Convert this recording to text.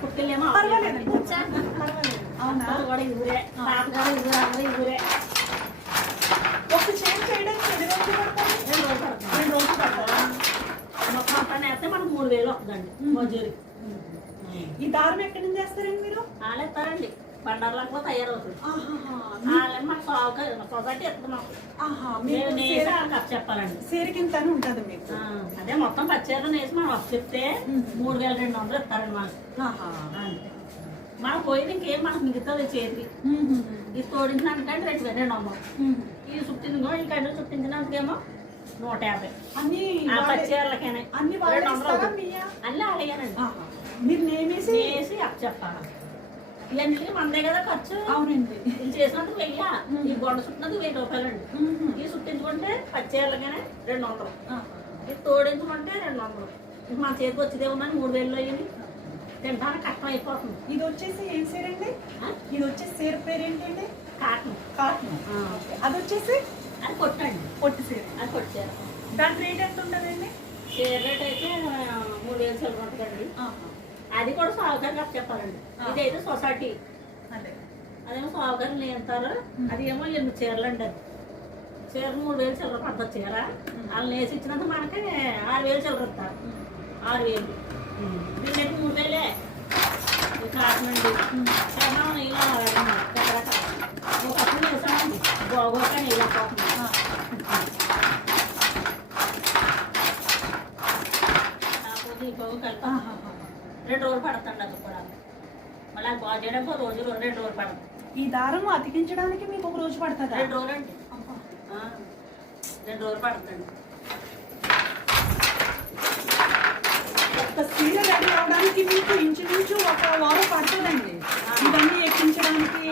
పుట్టిలేమో అవునా కూడా ఊరే తాత కూడా ఊరే అందరూ ఊరే. ఒక చీర చేయడానికి ఎన్ని రోజులు పడతాయి? 2 రోజులు పడుతుంది. 2 రోజులు పడతాయా? మొత్తం అంతా నేస్తే మనకు 3000 వస్తుందండి మజూరి. ఈ దారం ఎక్కడి నుంచి చేస్తారండి మీరు? వాళ్ళు ఇస్తారండి బండారులకు తయారవుతుంది. వాళ్ళని మాకు సొసైటీ ఇస్తున్నాం. నేసి వాళ్ళకి అప్ చెప్పాలండి. చీరకి ఇంత అని ఉంటుంది మీకు. అదే మొత్తం పచ్చేరు నేసి మనం అప్ చెప్తే 3200 ఇస్తారండి మాకు. అంతే మనం పోయింది ఇంకేం మనకు మిగుతుంది చేతికి. ఇది తోడించినాకంటే 2200. ఇది చుట్టిందిగో ఇంకా చుట్టించినందుకేమో 150. అన్ని ఆ పచ్చేర్లకైనా అన్ని అన్నీ అలాగేనండి. మీరు నేమేసి వేసి అప్ చెప్పాలి. ఇవన్నీ మనదే కదా ఖర్చు. అవునండి. ఇది చేసినందుకు 1000. ఈ గొండ చుట్టినందుకు 1000 రూపాయలండి. ఇది చుట్టించుకుంటే పచ్చేర్లకైనా 200. ఇది తోడించుకుంటే 200. ఇది మన చేతికి వచ్చేదే ఉందని 3000 అయ్యింది. తింటానికి కష్టం అయిపోతుంది. ఇది వచ్చేసి ఏం చీర అండి? ఇది వచ్చేసి చీర పేరు ఏంటండి? కాటన్. కాటన్. అది వచ్చేసి అది కొట్టండి. పొట్టి చీర. అది కొట్టు చీర. దాని రేట్ ఎంత ఉంటుందండి? చీర రేట్ అయితే 3000 చిల్లర ఉంటుందండి. అది కూడా సాగుకారు చెప్పాలండి. ఇదైతే సొసైటీ. అదేమో సాగుకారు నేంటారు. అది ఏమో 8 చీరలు అండి. అది చీర 3000 చిల్లర పడుతుంది చీర. వాళ్ళు నేసి ఇచ్చినందుకు మనకి 6000 చిల్లర ఇస్తారు. 6000. దీని 3000. ఇది కాటన్ అండి. చర్మం ఇలా ఒకప్పుడు వేసామండి బాగోక నీళ్ళు పోతుంది. దీపం కలిపి 2 రోజులు పడుతుంది. అది కూడా మళ్ళీ అది బాగు చేయడానికి 2 రోజులు పడుతుంది. ఈ దారం అతికించడానికి మీకు 1 రోజు పడుతుందా? 2 రోజులు అండి. 2 రోజులు పడుతుంది. ఒక చీర రెడీ అవడానికి మీకు ఇంచుమించు 1 వారం పడుతుందండి. ఇవన్నీ ఎక్కించడానికి